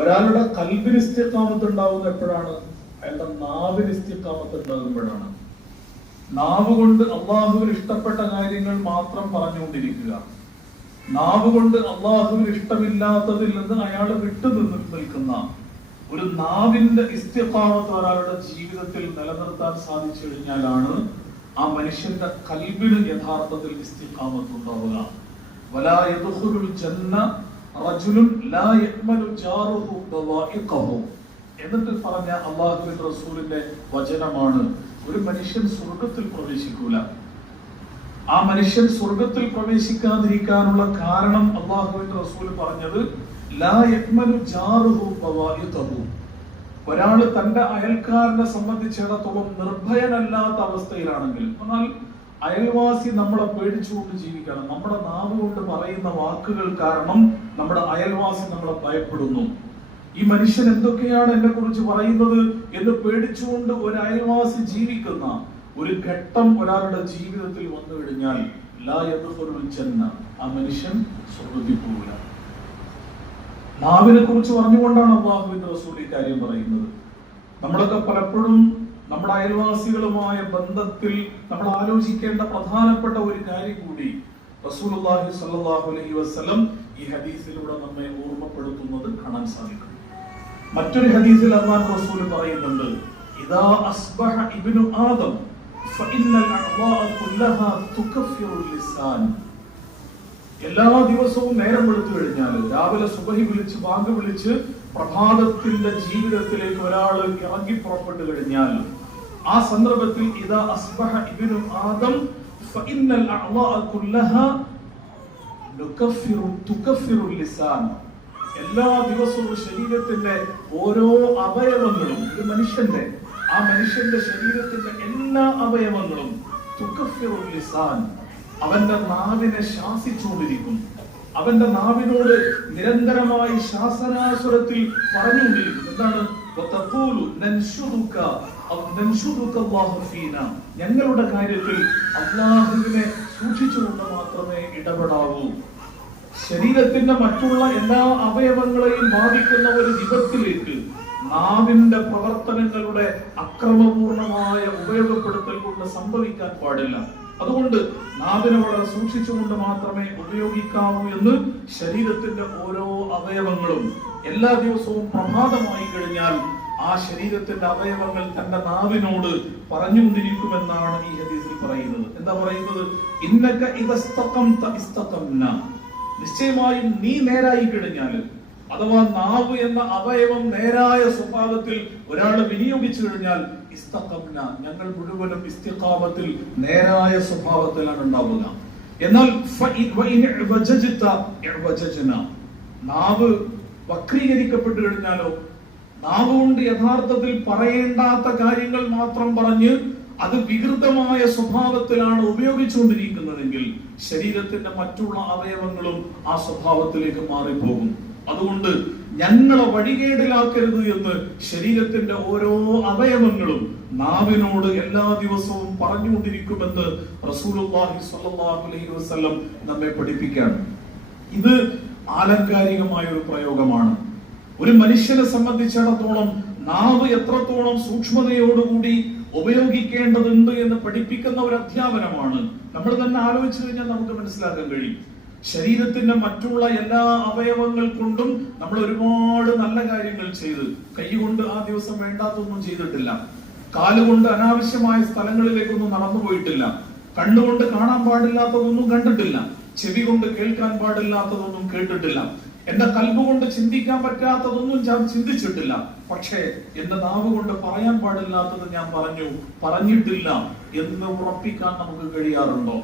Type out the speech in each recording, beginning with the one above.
ഒരാളുടെ കൽബിന് ഇസ്തിഖാമത്ത് ഉണ്ടാവുന്നത് എപ്പോഴാണ്? അയാളുടെ നാവിന് ഇസ്തിഖാമത്ത് ഉണ്ടാകുമ്പോഴാണ്. നാവ് കൊണ്ട് അള്ളാഹുവിന് ഇഷ്ടപ്പെട്ട കാര്യങ്ങൾ മാത്രം പറഞ്ഞുകൊണ്ടിരിക്കുക. നാവ് കൊണ്ട് അള്ളാഹുവിന് ഇഷ്ടമില്ലാത്തതിൽ നിന്ന് അയാൾ വിട്ടു നിന്ന് നിൽക്കുന്ന ഒരു നാവിന്റെ ഇസ്തിഫാമത്ത് ഒരാളുടെ ജീവിതത്തിൽ നിലനിർത്താൻ സാധിച്ചു കഴിഞ്ഞാലാണ് ആ മനുഷ്യന്റെ കൽബിന് യഥാർത്ഥത്തിൽ ഇസ്തിഫാമത്ത് ഉണ്ടാവുക. വലാ ജന്ന എന്നിട്ട് പറഞ്ഞ അള്ളാഹുവിന്റെ റസൂലിന്റെ വചനമാണ് ഒരു മനുഷ്യൻ സ്വർഗത്തിൽ പ്രവേശിക്കൂല. ആ മനുഷ്യൻ സ്വർഗത്തിൽ പ്രവേശിക്കാതിരിക്കാനുള്ള കാരണം അള്ളാഹുവിന്റെ റസൂൽ പറഞ്ഞത് ഒരാൾ തന്റെ അയൽക്കാരനെ സംബന്ധിച്ചിടത്തോളം നിർഭയനല്ലാത്ത അവസ്ഥയിലാണെങ്കിൽ എന്നാൽ അയൽവാസി നമ്മളെ പേടിച്ചുകൊണ്ട് ജീവിക്കണം. നമ്മുടെ നാവ് കൊണ്ട് പറയുന്ന വാക്കുകൾ കാരണം നമ്മുടെ അയൽവാസി നമ്മളെ ഭയപ്പെടുന്നു. ഈ മനുഷ്യൻ എന്തൊക്കെയാണ് എന്നെ കുറിച്ച് പറയുന്നത് എന്ന് പേടിച്ചുകൊണ്ട് ഒരു അയൽവാസി ജീവിക്കുന്ന ഒരു ഘട്ടം ഒരാളുടെ ജീവിതത്തിൽ വന്നു കഴിഞ്ഞാൽ ജന്ന ആ മനുഷ്യൻ സ്വർഗത്തിൽ പോവില്ല. നാവിനെ കുറിച്ച് പറഞ്ഞുകൊണ്ടാണ് അള്ളാഹുവിന്റെ റസൂൽ ഈ കാര്യം പറയുന്നത്. നമ്മളൊക്കെ പലപ്പോഴും നമ്മുടെ അയൽവാസികളുമായ ബന്ധത്തിൽ നമ്മൾ ആലോചിക്കേണ്ട പ്രധാനപ്പെട്ട ഒരു കാര്യം കൂടി റസൂലുള്ളാഹി സ്വല്ലല്ലാഹു അലൈഹി വസല്ലം ഈ ഹദീസിലൂടെ നമ്മെ ഓർമ്മപ്പെടുത്തുന്നത് കാണാൻ സാധിക്കും. മറ്റൊരു ഹദീസിൽ അള്ളാഹു റസൂൽ പറയുന്നുണ്ട് ഇദാ അസ്ബഹ ഇബ്നു ആദം ഫഇന്നൽ അഅ്ളാഅ കുല്ലഹാ തുകഫിറു ലിസാൻ. എല്ലാ ദിവസവും നേരം വെളുത്തു കഴിഞ്ഞാൽ രാവിലെ സുബഹി വിളിച്ച് ബാങ്ക് വിളിച്ച് പ്രഭാതത്തിന്റെ ജീവിതത്തിലേക്ക് ഒരാൾ ഇറങ്ങി പുറപ്പെട്ടു കഴിഞ്ഞാൽ ആ സന്ദർഭത്തിൽ ഇതാ അസ്ബഹ ഇബ്നു ആദം ഫഇന്നൽ അഅ്ളാഅ കുല്ലഹ നുകഫിറു തുകഫിറു ലിസാൻ. എല്ലാ ദിവസവും ശരീരത്തിന്റെ ഓരോ അവയവങ്ങളും ഒരു മനുഷ്യന്റെ ആ മനുഷ്യന്റെ ശരീരത്തിന്റെ എല്ലാ അവയവങ്ങളും തുകഫിറു ലിസാൻ. അവന്റെ നാവിനെ ശാസിച്ചുകൊണ്ടിരിക്കും. അവന്റെ നാവിനോട് നിരന്തരമായി ശാസനാസുരത്തിൽ പറഞ്ഞുകൊണ്ടിരിക്കും. എന്താണ്? ഞങ്ങളുടെ കാര്യത്തിൽ അള്ളാഹുവിനെ സൂക്ഷിച്ചുകൊണ്ട് മാത്രമേ ഇടപെടാവൂ. ശരീരത്തിന്റെ മറ്റുള്ള എല്ലാ അവയവങ്ങളെയും ബാധിക്കുന്ന ഒരു വിപത്തിലേക്ക് നാവിന്റെ പ്രവർത്തനങ്ങളുടെ അക്രമപൂർണമായ ഉപയോഗപ്പെടുത്തൽ കൊണ്ട് സംഭവിക്കാൻ പാടില്ല. അതുകൊണ്ട് നാവിനെ വളരെ സൂക്ഷിച്ചുകൊണ്ട് മാത്രമേ ഉപയോഗിക്കാവൂ എന്ന് ശരീരത്തിന്റെ ഓരോ അവയവങ്ങളും എല്ലാ ദിവസവും പ്രഭാതമായി കഴിഞ്ഞാൽ ആ ശരീരത്തിന്റെ അവയവങ്ങൾ തന്റെ നാവിനോട് പറഞ്ഞുകൊണ്ടിരിക്കുമെന്നാണ് ഈ ഹദീസിൽ പറയുന്നത്. എന്താ പറയുന്നത്? ഇന്നക ഇതസ്തകം ഇസ്തഖംന നിശ്ചയമായും നീ നേരായി കഴിഞ്ഞാൽ അഥവാ നാവ് എന്ന അവയവം നേരായ സ്വഭാവത്തിൽ ഒരാൾ വിനിയോഗിച്ചു കഴിഞ്ഞാൽ ഇസ്തഖംന ഞങ്ങൾ മുഴുവനും ഇസ്തിഖാമത്തിൽ നേരായ സ്വഭാവത്തിലാണ് ഉണ്ടാവുക എന്നാൽ. നാവ് വക്രീകരിക്കപ്പെട്ടു കഴിഞ്ഞാലോ നാവ് കൊണ്ട് യഥാർത്ഥത്തിൽ പറയേണ്ടാത്ത കാര്യങ്ങൾ മാത്രം പറഞ്ഞ് അത് വികൃതമായ സ്വഭാവത്തിലാണ് ഉപയോഗിച്ചുകൊണ്ടിരിക്കുന്നതെങ്കിൽ ശരീരത്തിന്റെ മറ്റുള്ള അവയവങ്ങളും ആ സ്വഭാവത്തിലേക്ക് മാറിപ്പോകും അതുകൊണ്ട് ഞങ്ങളെ വഴികേടിലാക്കരുത് എന്ന് ശരീരത്തിന്റെ ഓരോ അവയവങ്ങളും നാവിനോട് എല്ലാ ദിവസവും പറഞ്ഞുകൊണ്ടിരിക്കുമെന്ന് റസൂലുള്ളാഹി സ്വല്ലല്ലാഹു അലൈഹി വസല്ലം നമ്മെ പഠിപ്പിക്കുകയാണ്. ഇത് ആലങ്കാരികമായ ഒരു പ്രയോഗമാണ്. ഒരു മനുഷ്യനെ സംബന്ധിച്ചിടത്തോളം നാവ് എത്രത്തോളം സൂക്ഷ്മതയോടുകൂടി ഉപയോഗിക്കേണ്ടതുണ്ട് എന്ന് പഠിപ്പിക്കുന്ന ഒരു അധ്യാപനമാണ്. നമ്മൾ തന്നെ ആലോചിച്ചു കഴിഞ്ഞാൽ നമുക്ക് മനസ്സിലാക്കാൻ കഴിയും. ശരീരത്തിന്റെ മറ്റുള്ള എല്ലാ അവയവങ്ങൾ കൊണ്ടും നമ്മൾ ഒരുപാട് നല്ല കാര്യങ്ങൾ ചെയ്ത്. കൈകൊണ്ട് ആ ദിവസം വേണ്ടാത്തൊന്നും ചെയ്തിട്ടില്ല. കാലുകൊണ്ട് അനാവശ്യമായ സ്ഥലങ്ങളിലേക്കൊന്നും നടന്നു പോയിട്ടില്ല. കണ്ണുകൊണ്ട് കാണാൻ പാടില്ലാത്തതൊന്നും കണ്ടിട്ടില്ല. ചെവി കൊണ്ട് കേൾക്കാൻ പാടില്ലാത്തതൊന്നും കേട്ടിട്ടില്ല. എന്റെ കൽബ് കൊണ്ട് ചിന്തിക്കാൻ പറ്റാത്തതൊന്നും ഞാൻ ചിന്തിച്ചിട്ടില്ല. പക്ഷേ എന്റെ നാവ് കൊണ്ട് പറയാൻ പാടില്ലാത്തത് ഞാൻ പറഞ്ഞു പറഞ്ഞിട്ടില്ല എന്ന് ഉറപ്പിക്കാൻ നമുക്ക് കഴിയാറുണ്ടോ?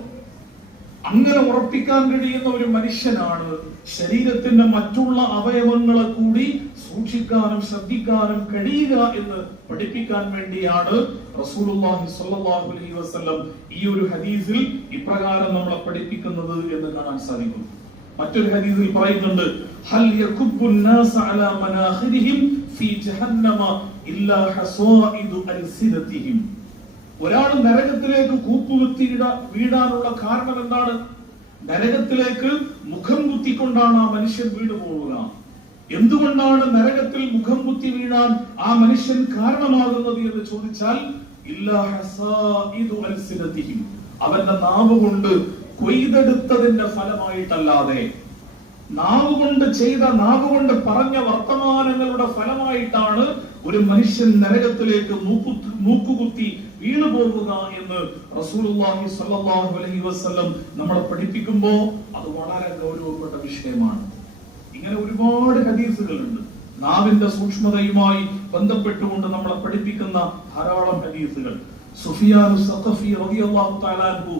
അങ്ങനെ ഉറപ്പിക്കാൻ കഴിയുന്ന ഒരു മനുഷ്യനാണ്. ശരീരത്തിന്റെ മറ്റുള്ള അവയവങ്ങളെ കൂടി സൂക്ഷിക്കാനും ശ്രദ്ധിക്കാനും കഴിയുക എന്ന് പഠിപ്പിക്കാൻ വേണ്ടിയാണ് റസൂലുള്ളാഹി സ്വല്ലല്ലാഹു അലൈഹി വസല്ലം ഈ ഒരു ഹദീസിൽ ഇപ്രകാരം നമ്മളെ പഠിപ്പിക്കുന്നത് എന്ന് കാണാൻ സാധിക്കും മറ്റൊരു ഹദീസിൽ പറയുന്നുണ്ട് ഹൽ അലാ ഫീ ജഹന്നമ ഇല്ലാ ഹസായിദു ഒരാൾ നരകത്തിലേക്ക് കൂപ്പുകുത്തി വീടാനുള്ള കാരണം എന്താണ് നരകത്തിലേക്ക് മുഖം കുത്തിക്കൊണ്ടാണ് ആ മനുഷ്യൻ വീട് പോവുക എന്തുകൊണ്ടാണ് നരകത്തിൽ മുഖം കുത്തി വീഴാൻ ആ മനുഷ്യൻ കാരണമാകുന്നത് എന്ന് ചോദിച്ചാൽ. അവന്റെ നാവ് കൊണ്ട് കൊയ്തെടുത്തതിന്റെ ഫലമായിട്ടല്ലാതെ നാവ് കൊണ്ട് ചെയ്ത നാവ് കൊണ്ട് പറഞ്ഞ വർത്തമാനങ്ങളുടെ ഫലമായിട്ടാണ് ഒരു മനുഷ്യൻ നരകത്തിലേക്ക് മൂക്കു മൂക്കുകുത്തി വീണു പോകുക എന്ന് റസൂലുള്ളാഹി സ്വല്ലല്ലാഹു അലൈഹി വസല്ലം നമ്മളെ പഠിപ്പിക്കുമ്പോൾ അത് വളരെ ഗൗരവപ്പെട്ട വിഷയമാണ്. ഇങ്ങനെ ഒരുപാട് ഹദീസുകളുണ്ട്. നാവിന്റെ സൂക്ഷ്മതയുമായി ബന്ധപ്പെട്ടുകൊണ്ട് നമ്മളെ പഠിപ്പിക്കുന്ന ധാരാളം ഹദീസുകൾ. സുഫിയാനു സഖഫി റളിയല്ലാഹു തആല അൻഹു.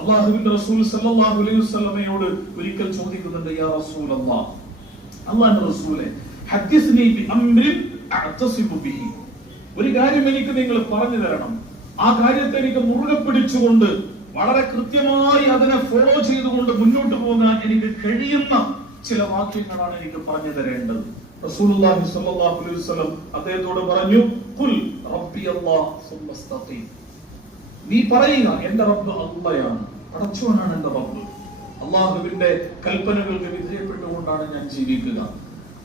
അള്ളാഹുവിന്റെ റസൂൽ സല്ലല്ലാഹു അലൈഹി വസല്ലമയോട് ഒരിക്കൽ ചോദിക്കുന്നുണ്ട് യാ റസൂലല്ലാഹ് അള്ളാഹുവിന്റെ റസൂലേ ഹദ്ദിസ്നി ബി അംരിൻ അഅ്തസിബു ബിഹി. ഒരു കാര്യം എനിക്ക് നിങ്ങൾ പറഞ്ഞു തരണം. ആ കാര്യത്തെ എനിക്ക് മുറുകെ പിടിച്ചുകൊണ്ട് വളരെ കൃത്യമായി അതിനെ ഫോളോ ചെയ്തുകൊണ്ട് മുന്നോട്ട് പോകാൻ എനിക്ക് കഴിയുന്ന ചില വാക്യങ്ങളാണ് എനിക്ക് പറഞ്ഞു തരേണ്ടത്. റസൂലുള്ളാഹി സ്വല്ലല്ലാഹു അലൈഹി വസല്ലം അദ്ദേഹത്തോട് പറഞ്ഞു ഖുൽ റബ്ബി അല്ലാഹ് നീ പറയുക എന്റെ റബ്ബ് അള്ളയാണ്. പടച്ചവനാണ് എന്റെ റബ്ബ്. അള്ളാഹുവിന്റെ കൽപ്പനകൾക്ക് വിധേയപ്പെട്ടുകൊണ്ടാണ് ഞാൻ ജീവിക്കുക.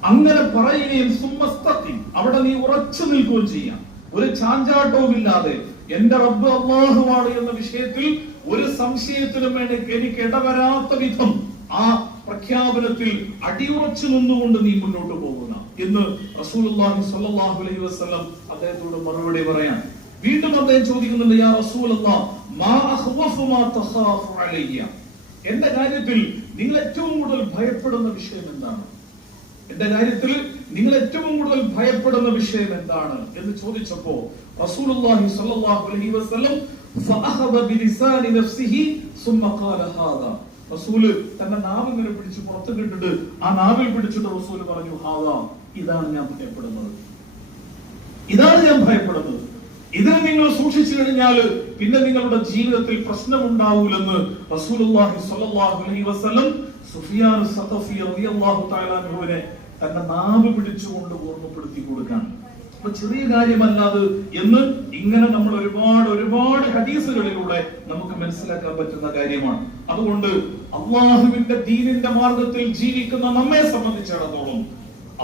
അങ്ങനെ പറയുകയും സുമ്മസ്തത്തി അവിടെ നീ ഉറച്ചു നിൽക്കുകയും ചെയ്യാം. ഒരു ചാഞ്ചാട്ടവും ഇല്ലാതെ എന്റെ റബ്ബ് അള്ളാഹുവാണ് എന്ന വിഷയത്തിൽ ഒരു സംശയത്തിനും വേണ്ടി എനിക്ക് ഇടവരാത്ത വിധം ആ പ്രഖ്യാപനത്തിൽ അടിയുറച്ചു നിന്നുകൊണ്ട് നീ മുന്നോട്ട് പോകുന്ന എന്ന് റസൂലുള്ളാഹി സ്വല്ലല്ലാഹു അലൈഹി വസല്ലം അദ്ദേഹത്തോട് മറുപടി പറയാൻ. വീണ്ടും അദ്ദേഹം ചോദിക്കുന്നുണ്ട് യാ റസൂൽ എന്റെ കാര്യത്തിൽ നിങ്ങൾ ഏറ്റവും കൂടുതൽ ഭയപ്പെടുന്ന വിഷയം എന്താണ്? എന്റെ കാര്യത്തിൽ നിങ്ങൾ ഏറ്റവും കൂടുതൽ ഭയപ്പെടുന്ന വിഷയം എന്താണ് എന്ന് ചോദിച്ചപ്പോ റസൂലുള്ളാഹി സ്വല്ലല്ലാഹു അലൈഹി വസല്ലം ബിലിസാനി നഫ്സിഹി ഖാല തന്റെ നാവ് പിടിച്ച് പുറത്ത് കിട്ടിട്ട് ആ നാവിൽ പിടിച്ചിട്ട് റസൂൽ പറഞ്ഞു ഹാദാ ഇതാണ് ഞാൻ ഭയപ്പെടുന്നത്. ഇതാണ് ഞാൻ ഭയപ്പെടുന്നത്. ഇതിനെ നിങ്ങൾ സൂക്ഷിച്ചു കഴിഞ്ഞാൽ പിന്നെ നിങ്ങളുടെ ജീവിതത്തിൽ പ്രശ്നമുണ്ടാവൂലെന്ന് റസൂലുള്ളാഹി സ്വല്ലല്ലാഹു അലൈഹി വസല്ലം സുഫിയാൻ തആല തന്റെ നാവ് പിടിച്ചുകൊണ്ട് ഓർമ്മപ്പെടുത്തി കൊടുക്കാൻ. അപ്പൊ ചെറിയ കാര്യമല്ലാതെ എന്ന് ഇങ്ങനെ നമ്മൾ ഒരുപാട് ഒരുപാട് ഹദീസുകളിലൂടെ നമുക്ക് മനസ്സിലാക്കാൻ പറ്റുന്ന കാര്യമാണ്. അതുകൊണ്ട് അള്ളാഹുവിന്റെ ദീനിന്റെ മാർഗത്തിൽ ജീവിക്കുന്ന നമ്മെ സംബന്ധിച്ചിടത്തോളം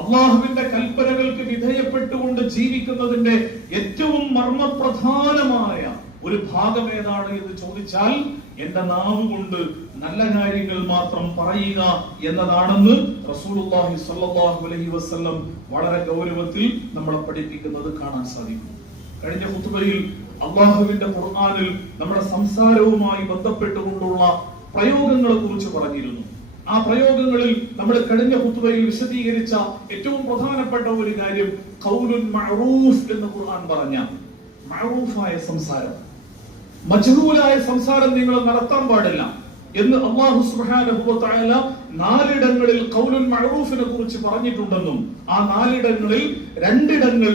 അള്ളാഹുവിന്റെ കൽപ്പനകൾക്ക് വിധേയപ്പെട്ടുകൊണ്ട് ജീവിക്കുന്നതിന്റെ ഏറ്റവും മർമ്മപ്രധാനമായ ഒരു ഭാഗം ഏതാണ് എന്ന് ചോദിച്ചാൽ എന്റെ നാവ് കൊണ്ട് നല്ല കാര്യങ്ങൾ മാത്രം പറയുക എന്നതാണെന്ന് റസൂലുള്ളാഹി സ്വല്ലല്ലാഹു അലൈഹി വസല്ലം വളരെ ഗൗരവത്തിൽ നമ്മളെ പഠിപ്പിക്കുന്നത് കാണാൻ സാധിക്കും. കഴിഞ്ഞ ഖുത്ബയിൽ അള്ളാഹുവിന്റെ ഖുർആനിൽ നമ്മുടെ സംസാരവുമായി ബന്ധപ്പെട്ടുകൊണ്ടുള്ള പ്രയോഗങ്ങളെ കുറിച്ച് പറഞ്ഞിരുന്നു. ആ പ്രയോഗങ്ങളിൽ നമ്മൾ കഴിഞ്ഞ ഹുത്തുബയിൽ വിശദീകരിച്ച ഏറ്റവും പ്രധാനപ്പെട്ട ഒരു കാര്യം കൗലുൻ മഅറൂഫ് എന്ന് ഖുർആൻ പറഞ്ഞ മഅറൂഫായ സംസാരം. മജ്ഹൂലായ സംസാരം നിങ്ങൾ നടത്താൻ പാടില്ല എന്ന് അള്ളാഹു തആല നാലിടങ്ങളിൽ ഖൗലുൽ മഅറൂഫിനെ കുറിച്ച് പറഞ്ഞിട്ടുണ്ടെന്നും ആ നാലിടങ്ങളിൽ രണ്ടിടങ്ങൾ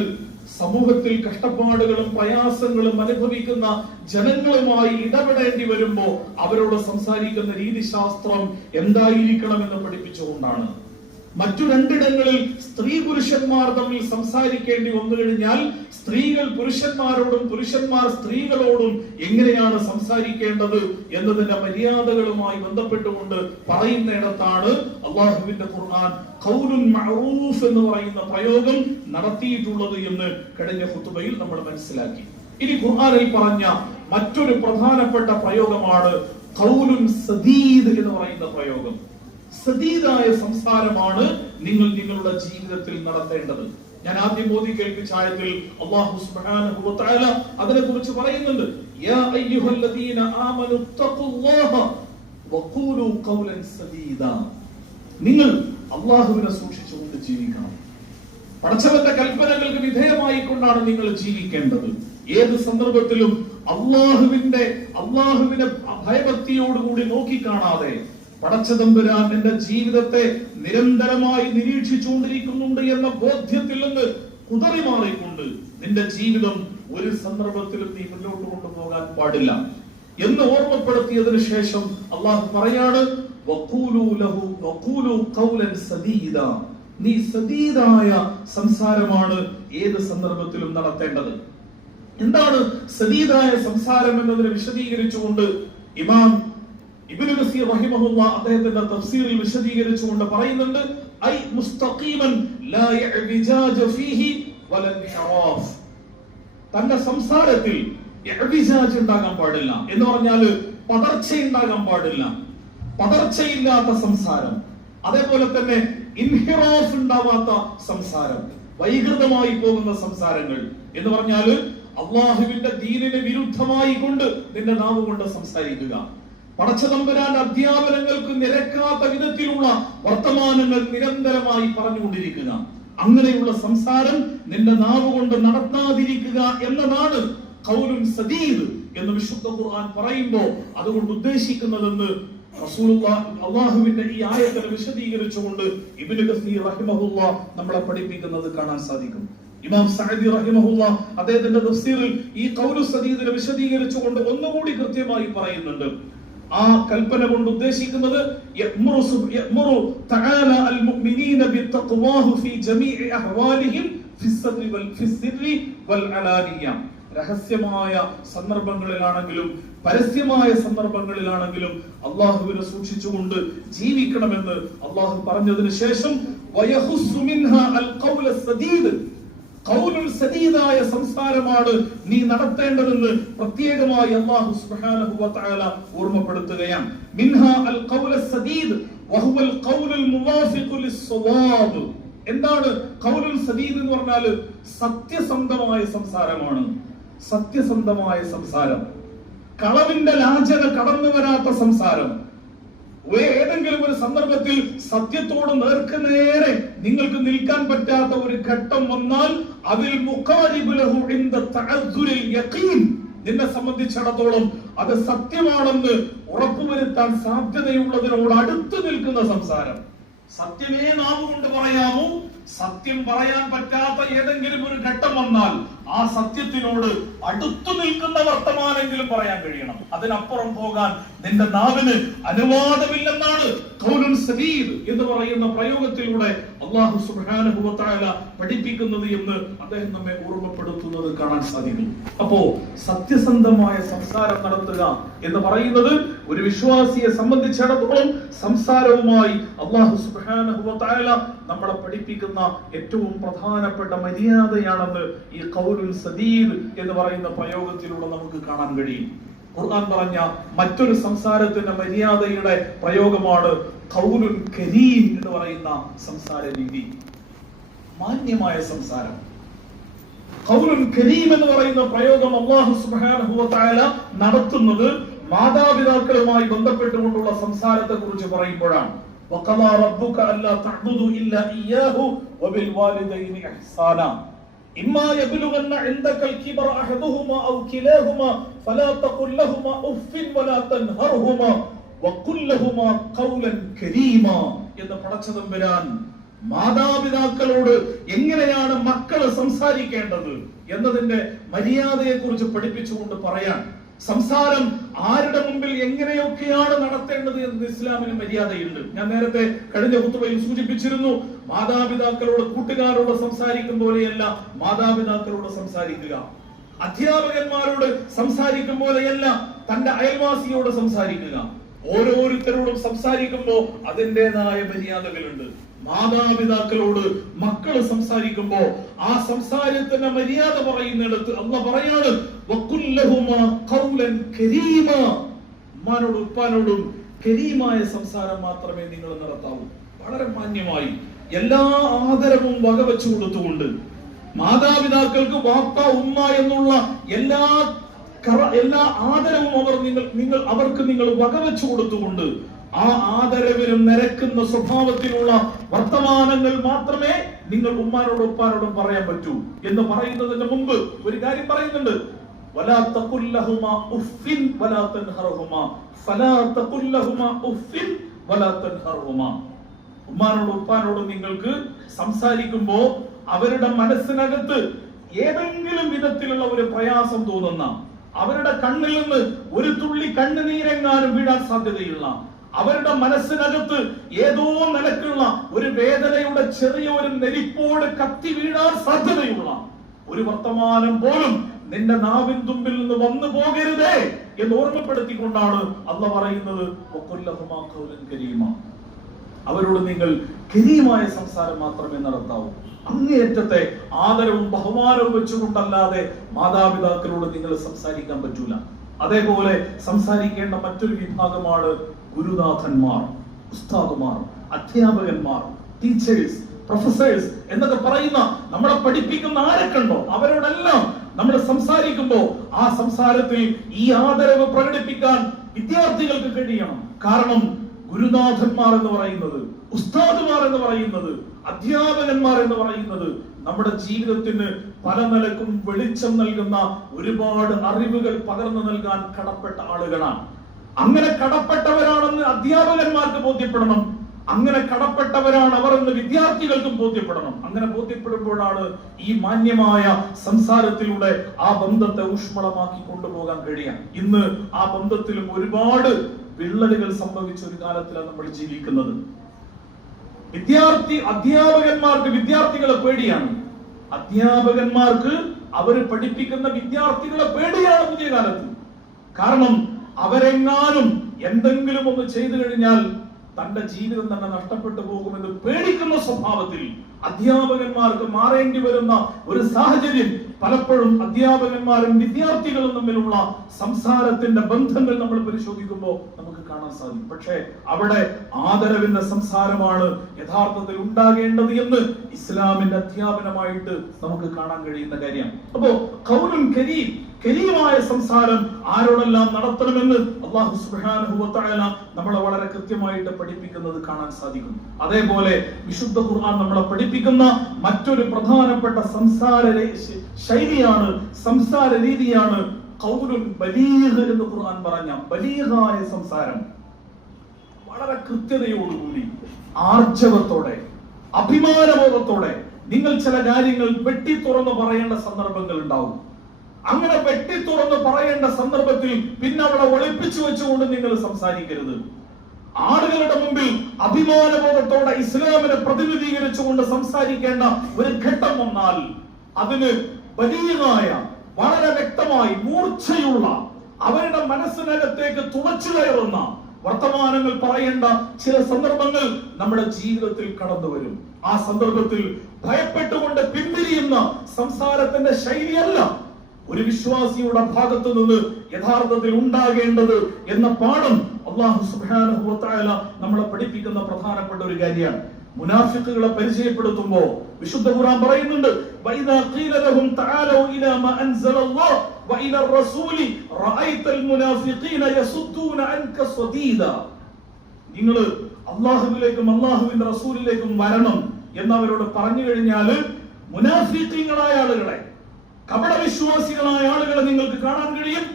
സമൂഹത്തിൽ കഷ്ടപ്പാടുകളും പ്രയാസങ്ങളും അനുഭവിക്കുന്ന ജനങ്ങളുമായി ഇടപെടേണ്ടി വരുമ്പോ അവരോട് സംസാരിക്കുന്ന രീതിശാസ്ത്രം എന്തായിരിക്കണം എന്ന് പഠിപ്പിച്ചുകൊണ്ടാണ്. മറ്റു രണ്ടിടങ്ങളിൽ സ്ത്രീ പുരുഷന്മാർ തമ്മിൽ സംസാരിക്കേണ്ടി വന്നു കഴിഞ്ഞാൽ സ്ത്രീകൾ പുരുഷന്മാരോടും പുരുഷന്മാർ സ്ത്രീകളോടും എങ്ങനെയാണ് സംസാരിക്കേണ്ടത് എന്നതിന്റെ മര്യാദകളുമായി ബന്ധപ്പെട്ടുകൊണ്ട് പറയുന്നിടത്താണ് അള്ളാഹുവിന്റെ ഖുർആൻ കൗലുൽ മഅറൂഫ് എന്ന് പറയുന്ന പ്രയോഗം നടത്തിയിട്ടുള്ളത് എന്ന് കഴിഞ്ഞ ഹുത്തുബയിൽ നമ്മൾ മനസ്സിലാക്കി. ഇനി ഖുർആനിൽ പറഞ്ഞ മറ്റൊരു പ്രധാനപ്പെട്ട പ്രയോഗമാണ് കൗലുൻ സദീദ് എന്ന് പറയുന്ന പ്രയോഗം. സതീതായ സംസാരമാണ് നിങ്ങൾ നിങ്ങളുടെ ജീവിതത്തിൽ നടത്തേണ്ടത്. ഞാൻ ആദ്യം മോദി കേൾപ്പിച്ച ആയത്തിൽ അള്ളാഹു സുബ്ഹാനഹു അതിനെ കുറിച്ച് പറയുന്നുണ്ട്. യാ അയ്യുഹല്ലദീന വഖൂലു ഖൗലൻ സദീദ. നിങ്ങൾ അള്ളാഹുവിനെ സൂക്ഷിച്ചുകൊണ്ട് ജീവിക്കണം. പടച്ചവന്റെ കൽപ്പനകൾക്ക് വിധേയമായി കൊണ്ടാണ് നിങ്ങൾ ജീവിക്കേണ്ടത്. ഏത് സന്ദർഭത്തിലും അള്ളാഹുവിന്റെ അള്ളാഹുവിനെ ഭയഭക്തിയോടുകൂടി നോക്കിക്കാണാതെ പടച്ചതമ്പുരാൻ എന്റെ ജീവിതത്തെ നിരന്തരമായി നിരീക്ഷിച്ചുകൊണ്ടിരിക്കുന്നുണ്ട് എന്ന ബോധ്യത്തിൽ നിന്ന് കുതറി മാറിക്കൊണ്ട് നിന്റെ ജീവിതം ഒരു സന്ദർഭത്തിലും നീ മുന്നോട്ട് കൊണ്ടുപോകാൻ പാടില്ല എന്ന് ഓർമ്മപ്പെടുത്തിയതിനു ശേഷം അള്ളാഹു പറയാണ് നീ സദീദായ സംസാരമാണ് ഏത് സന്ദർഭത്തിലും നടത്തേണ്ടത്. എന്താണ് സദീദായ സംസാരം എന്നതിനെ വിശദീകരിച്ചുകൊണ്ട് ഇമാം ഇബ്നു കസീർ റഹിമഹുല്ല അദ്ദേഹത്തിന്റെ തഫ്സീറിൽ വിശദീകരിച്ചുകൊണ്ട് പറയുന്നുണ്ട് ഐ മുസ്തഖീമൻ ലാ യഅ്വിജാജ ഫീഹി വല ഇൻഹിറാഫ് തന്റെ സംസാരത്തിൽ ഇഅ്വിജാജ് ഉണ്ടാകാൻ പാടില്ല എന്ന് പറഞ്ഞാൽ പതർച്ച ഉണ്ടാകാൻ പാടില്ല. പതർച്ചയില്ലാത്ത സംസാരം അതേപോലെ തന്നെ ഇൻഹിറാഫ് ഉണ്ടാവാത്ത സംസാരം വൈകൃതമായി പോകുന്ന സംസാരങ്ങൾ എന്ന് പറഞ്ഞാൽ അള്ളാഹുവിന്റെ ദീനിന് വിരുദ്ധമായി കൊണ്ട് നിന്റെ നാവ് കൊണ്ട് സംസാരിക്കുക. പടച്ചതമ്പുരാൻ അധ്യാപനങ്ങൾക്ക് നിരക്കാത്ത വിധത്തിലുള്ള വർത്തമാനങ്ങൾ നിരന്തരമായി പറഞ്ഞുകൊണ്ടിരിക്കുക. അങ്ങനെയുള്ള സംസാരം നിന്റെ നാവ് കൊണ്ട് നടത്താതിരിക്കുക എന്നതാണ് കൗലും സദീദ് എന്ന് വിശുദ്ധ ഖുർആൻ പറയുമ്പോൾ അതുകൊണ്ട് ഉദ്ദേശിക്കുന്നതെന്ന് അള്ളാഹുവിന്റെ ഈ ആയത്തിനെ വിശദീകരിച്ചുകൊണ്ട് ഇബ്നു കസീർ റഹിമഹുല്ല നമ്മളെ പഠിപ്പിക്കുന്നത് കാണാൻ സാധിക്കും. ഇമാം സഅദി റഹിമഹുല്ല അദ്ദേഹത്തിന്റെ തഫ്സീറിൽ ഈ കൗലു സദീദിനെ വിശദീകരിച്ചുകൊണ്ട് ഒന്നുകൂടി കൃത്യമായി പറയുന്നുണ്ട്. ആ കൽപ്പന കൊണ്ട് ഉദ്ദേശിക്കുന്നത് രഹസ്യമായ സന്ദർഭങ്ങളിലാണെങ്കിലും പരസ്യമായ സന്ദർഭങ്ങളിലാണെങ്കിലും അള്ളാഹുവിനെ സൂക്ഷിച്ചുകൊണ്ട് ജീവിക്കണമെന്ന് അള്ളാഹു പറഞ്ഞതിന് ശേഷം ഖൗലുൽ സദീദായ സംസാരമാണ് നീ നടത്തേണ്ടതെന്ന് പ്രത്യേകമായി അല്ലാഹു സുബ്ഹാനഹു വ തആല ഓർമ്മപ്പെടുത്തുകയാണ്. മിൻഹാ അൽ ഖൗല സദീദ് വഹുവൽ ഖൗലുൽ മുവാഫിഖു ലിസ്സവാബ് എന്താണ് കൗലുൽ സദീദ് എന്ന് പറഞ്ഞാൽ? സത്യസന്ധമായ സംസാരമാണ്. സത്യസന്ധമായ സംസാരം. കളവിന്റെ ലാജത കടന്നു വരാത്ത സംസാരം. ഏതെങ്കിലും ഒരു സന്ദർഭത്തിൽ സത്യത്തോട് നേർക്ക് നേരെ നിങ്ങൾക്ക് നിൽക്കാൻ പറ്റാത്ത ഒരു ഘട്ടം വന്നാൽ അതിൽ നിന്നെ സംബന്ധിച്ചിടത്തോളം അത് സത്യമാണെന്ന് ഉറപ്പുവരുത്താൻ സാധ്യതയുള്ളതിനോട് അടുത്ത് നിൽക്കുന്ന സംസാരം. സത്യമേ നാമുകൊണ്ട് പറയാമോ? സത്യം പറയാൻ പറ്റാത്ത ഏതെങ്കിലും ഒരു ഘട്ടം വന്നാൽ ആ സത്യത്തിനോട് അടുത്തു നിൽക്കുന്ന വർത്തമാനെങ്കിലും പറയാൻ കഴിയണം. അതിനപ്പുറം പോകാൻ നിന്റെ നാവിന് അനുവാദമില്ലെന്നാണ് എന്ന് പറയുന്ന പ്രയോഗത്തിലൂടെ അള്ളാഹു വ പഠിപ്പിക്കുന്നത് എന്ന് അദ്ദേഹം നമ്മെ ഓർമ്മപ്പെടുത്തുന്നത് കാണാൻ സാധിക്കും അപ്പോ സത്യസന്ധമായ സംസാരം നടത്തുക എന്ന് പറയുന്നത് ഒരു വിശ്വാസിയെ സംബന്ധിച്ചിടത്തോളം സംസാരവുമായി അള്ളാഹു വ നമ്മളെ പഠിപ്പിക്കുന്ന ഏറ്റവും പ്രധാനപ്പെട്ട മര്യാദയാണെന്ന് ഈ ഖൗലുൽ സദീദ് എന്ന് പറയുന്ന പ്രയോഗത്തിലൂടെ നമുക്ക് കാണാൻ കഴിയും. ഖുർആൻ പറഞ്ഞ മറ്റൊരു സംസാരത്തിന്റെ മര്യാദയുടെ പ്രയോഗമാണ് ഖൗലുൽ കരീം എന്ന് പറയുന്ന സംസാര രീതി മാന്യമായ സംസാരം ഖൗലുൽ കരീം എന്ന് പറയുന്ന പ്രയോഗം അല്ലാഹു സുബ്ഹാനഹു വ തആല നടത്തുന്നത് മാതാപിതാക്കളുമായി ബന്ധപ്പെട്ടുകൊണ്ടുള്ള സംസാരത്തെ കുറിച്ച് പറയുമ്പോഴാണ് وقضى ربك ألا تعبدوا إلا إياه وبالوالدين إحسانا إما يبلغن عندك الكبر أحدهما أو كلاهما فلا تقل لهما أف ولا تنهرهما وقل لهما قولا كريما എന്ന് പടച്ചതമ്പുരാൻ മാതാപിതാക്കളോട് എങ്ങനെയാണ് മക്കൾ സംസാരിക്കേണ്ടത് എന്നതിന്റെ മര്യാദയെ കുറിച്ച് പഠിപ്പിച്ചുകൊണ്ട് പറയാൻ സംസാരം ആരുടെ മുമ്പിൽ എങ്ങനെയൊക്കെയാണ് നടത്തേണ്ടത് എന്ന് ഇസ്ലാമിന് മര്യാദയുണ്ട്. ഞാൻ നേരത്തെ കഴിഞ്ഞ കുത്തുവയിൽ സൂചിപ്പിച്ചിരുന്നു മാതാപിതാക്കളോട് കൂട്ടുകാരോട് സംസാരിക്കും പോലെയല്ല മാതാപിതാക്കളോട് സംസാരിക്കുക. അധ്യാപകന്മാരോട് സംസാരിക്കും പോലെയല്ല തന്റെ അയൽവാസിയോട് സംസാരിക്കുക. ഓരോരുത്തരോടും സംസാരിക്കുമ്പോൾ അതിന്റെതായ മര്യാദകളുണ്ട്. മാതാപിതാക്കളോട് മക്കൾ സംസാരിക്കുമ്പോ ആ സംസാരത്തിന് മര്യാദ പറയുന്നിടത്ത് അല്ല പറയാണ്. ഉമ്മാനോടും ഉപ്പാനോടും കരീമായ സംസാരം മാത്രമേ നിങ്ങൾ നടത്താവൂ വളരെ മാന്യമായി എല്ലാ ആദരവും വകവെച്ചു കൊടുത്തുകൊണ്ട് മാതാപിതാക്കൾക്ക് വാപ്പ ഉമ്മ എന്നുള്ള എല്ലാ എല്ലാ ആദരവും അവർ നിങ്ങൾ നിങ്ങൾ അവർക്ക് നിങ്ങൾ വകവെച്ചു കൊടുത്തുകൊണ്ട് ആ ആദരവിനും നിരക്കുന്ന സ്വഭാവത്തിലുള്ള വർത്തമാനങ്ങൾ മാത്രമേ നിങ്ങൾ ഉമ്മാനോടും ഉപ്പാനോടും പറയാൻ പറ്റൂ എന്ന് പറയുന്നതിന് മുമ്പ് ഒരു കാര്യം പറയുന്നുണ്ട്. ഉമ്മാനോടും ഉപ്പാനോടും നിങ്ങൾക്ക് സംസാരിക്കുമ്പോ അവരുടെ മനസ്സിനകത്ത് ഏതെങ്കിലും വിധത്തിലുള്ള ഒരു പ്രയാസം തോന്നുന്ന അവരുടെ കണ്ണിൽ നിന്ന് ഒരു തുള്ളി കണ്ണുനീരെങ്ങാനും വീഴാൻ സാധ്യതയുള്ള അവരുടെ മനസ്സിനകത്ത് ഏതോ നിലക്കുള്ള ഒരു വേദനയുടെ ചെറിയ ഒരു നെരിപ്പോട് കത്തി വീഴാൻ സാധ്യതയുള്ള ഒരു വർത്തമാനം പോലും നിന്റെ നാവിൻ തുമ്പിൽ നിന്ന് വന്നു പോകരുതേ എന്ന് ഓർമ്മപ്പെടുത്തിക്കൊണ്ടാണ് അല്ല പറയുന്നത്. അവരോട് നിങ്ങൾ കരീമായ സംസാരം മാത്രമേ നടത്താവൂ അങ്ങേയറ്റത്തെ ആദരവും ബഹുമാനവും വെച്ചുകൊണ്ടല്ലാതെ മാതാപിതാക്കളോട് നിങ്ങൾ സംസാരിക്കാൻ പറ്റൂല അതേപോലെ സംസാരിക്കേണ്ട മറ്റൊരു വിഭാഗമാണ് ഗുരുനാഥന്മാർ ഉസ്താദുമാർ അധ്യാപകന്മാർ ടീച്ചേഴ്സ് പ്രൊഫസേഴ്സ് എന്നൊക്കെ പറയുന്ന നമ്മളെ പഠിപ്പിക്കുന്ന ആരൊക്കെ ഉണ്ടോ അവരോടെല്ലാം നമ്മൾ സംസാരിക്കുമ്പോൾ ആ സംസാരത്തിൽ ഈ ആദരവ് പ്രകടിപ്പിക്കാൻ വിദ്യാർത്ഥികൾക്ക് കഴിയണം. കാരണം ഗുരുനാഥന്മാർ എന്ന് പറയുന്നത് ഉസ്താദുമാർ എന്ന് പറയുന്നത് അധ്യാപകന്മാർ എന്ന് പറയുന്നത് നമ്മുടെ ജീവിതത്തിന് പല നിലക്കും വെളിച്ചം നൽകുന്ന ഒരുപാട് അറിവുകൾ പകർന്നു നൽകാൻ കടപ്പെട്ട ആളുകളാണ്. അങ്ങനെ കടപ്പെട്ടവരാണെന്ന് അധ്യാപകന്മാർക്ക് ബോധ്യപ്പെടണം. അങ്ങനെ കടപ്പെട്ടവരാണ് അവർ എന്ന് വിദ്യാർത്ഥികൾക്കും ബോധ്യപ്പെടണം. അങ്ങനെ ബോധ്യപ്പെടുമ്പോഴാണ് ഈ മാന്യമായ സംസാരത്തിലൂടെ ആ ബന്ധത്തെ ഊഷ്മളമാക്കി കൊണ്ടുപോകാൻ കഴിയുക. ഇന്ന് ആ ബന്ധത്തിലും ഒരുപാട് വിള്ളലുകൾ സംഭവിച്ച ഒരു കാലത്തിലാണ് നമ്മൾ ജീവിക്കുന്നത്. വിദ്യാർത്ഥി അധ്യാപകന്മാർക്ക് വിദ്യാർത്ഥികളെ പേടിയാണ്. അധ്യാപകന്മാർക്ക് അവർ പഠിപ്പിക്കുന്ന വിദ്യാർത്ഥികളെ പേടിയാണ് പുതിയ കാലത്ത്. കാരണം അവരെങ്ങാനും എന്തെങ്കിലും ഒന്ന് ചെയ്തു കഴിഞ്ഞാൽ തന്റെ ജീവിതം തന്നെ നഷ്ടപ്പെട്ടു പോകുമെന്ന് പേടിക്കുന്ന സ്വഭാവത്തിൽ അധ്യാപകന്മാർക്ക് മാറേണ്ടി വരുന്ന ഒരു സാഹചര്യം പലപ്പോഴും അധ്യാപകന്മാരും വിദ്യാർത്ഥികളും തമ്മിലുള്ള സംസാരത്തിന്റെ ബന്ധങ്ങൾ നമ്മൾ പരിശോധിക്കുമ്പോൾ നമുക്ക് കാണാൻ സാധിക്കും. പക്ഷേ അവിടെ ആദരവിന്റെ സംസാരമാണ് യഥാർത്ഥത്തിൽ ഉണ്ടാകേണ്ടത് എന്ന് ഇസ്ലാമിന്റെ അധ്യാപനമായിട്ട് നമുക്ക് കാണാൻ കഴിയുന്ന കാര്യം അപ്പോ കൗലും കരീം കരീമായ സംസാരം ആരോടെല്ലാം നടത്തണമെന്ന് അള്ളാഹു തആല നമ്മളെ വളരെ കൃത്യമായിട്ട് പഠിപ്പിക്കുന്നത് കാണാൻ സാധിക്കും അതേപോലെ വിശുദ്ധ ഖുർആൻ നമ്മളെ പഠിപ്പിക്കുന്ന മറ്റൊരു പ്രധാനപ്പെട്ട സംസാര ശൈലിയാണ് സംസാര രീതിയാണ് കൗലുൻ ബലീഗ് എന്ന് ഖുർആൻ പറഞ്ഞ ബലീഗായ സംസാരം. വളരെ കൃത്യതയോടുകൂടി ആർജവത്തോടെ അഭിമാനബോധത്തോടെ നിങ്ങൾ ചില കാര്യങ്ങൾ വെട്ടി തുറന്ന് പറയേണ്ട സന്ദർഭങ്ങൾ ഉണ്ടാവും. അങ്ങനെ വെട്ടി തുറന്ന് പറയേണ്ട സന്ദർഭത്തിൽ പിന്നെ അവളെ ഒളിപ്പിച്ചു വെച്ചുകൊണ്ട് നിങ്ങൾ സംസാരിക്കരുത്. ആളുകളുടെ മുമ്പിൽ അഭിമാനബോധത്തോടെ ഇസ്ലാമിനെ പ്രതിനിധീകരിച്ചുകൊണ്ട് സംസാരിക്കേണ്ട ഒരു ഘട്ടം വന്നാൽ അതിന് വലിയതായ വളരെ വ്യക്തമായി മൂർച്ചയുള്ള അവരുടെ മനസ്സിനകത്തേക്ക് തുളച്ചു കയറുന്ന വർത്തമാനങ്ങൾ പറയേണ്ട ചില സന്ദർഭങ്ങൾ നമ്മുടെ ജീവിതത്തിൽ കടന്നു വരും. ആ സന്ദർഭത്തിൽ ഭയപ്പെട്ടുകൊണ്ട് പിന്തിരിയുന്ന സംസാരത്തിന്റെ ശൈലിയല്ല ഒരു വിശ്വാസിയുടെ ഭാഗത്തു നിന്ന് യഥാർത്ഥത്തിൽ ഉണ്ടാകേണ്ടത് എന്ന പാഠം അള്ളാഹു സുബ്ഹാനഹു വ നമ്മളെ പഠിപ്പിക്കുന്ന പ്രധാനപ്പെട്ട ഒരു കാര്യമാണ്. മുനാഫിക്കുകളെ പരിചയപ്പെടുത്തുമ്പോ വിശുദ്ധ ഖുർആൻ പറയുന്നുണ്ട് വൈദാ ഖീല ലഹും ഇലാ മാ അൻസലല്ലാഹ് റസൂലി സദീദ. നിങ്ങൾ അള്ളാഹുവിലേക്കും അള്ളാഹുവിന്റെ റസൂലിലേക്കും വരണം എന്ന് അവരോട് പറഞ്ഞു കഴിഞ്ഞാൽ മുനാഫിഖീങ്ങളായ ആളുകളെ കപട വിശ്വാസികളായ ആളുകളെ നിങ്ങൾക്ക് കാണാൻ കഴിയും.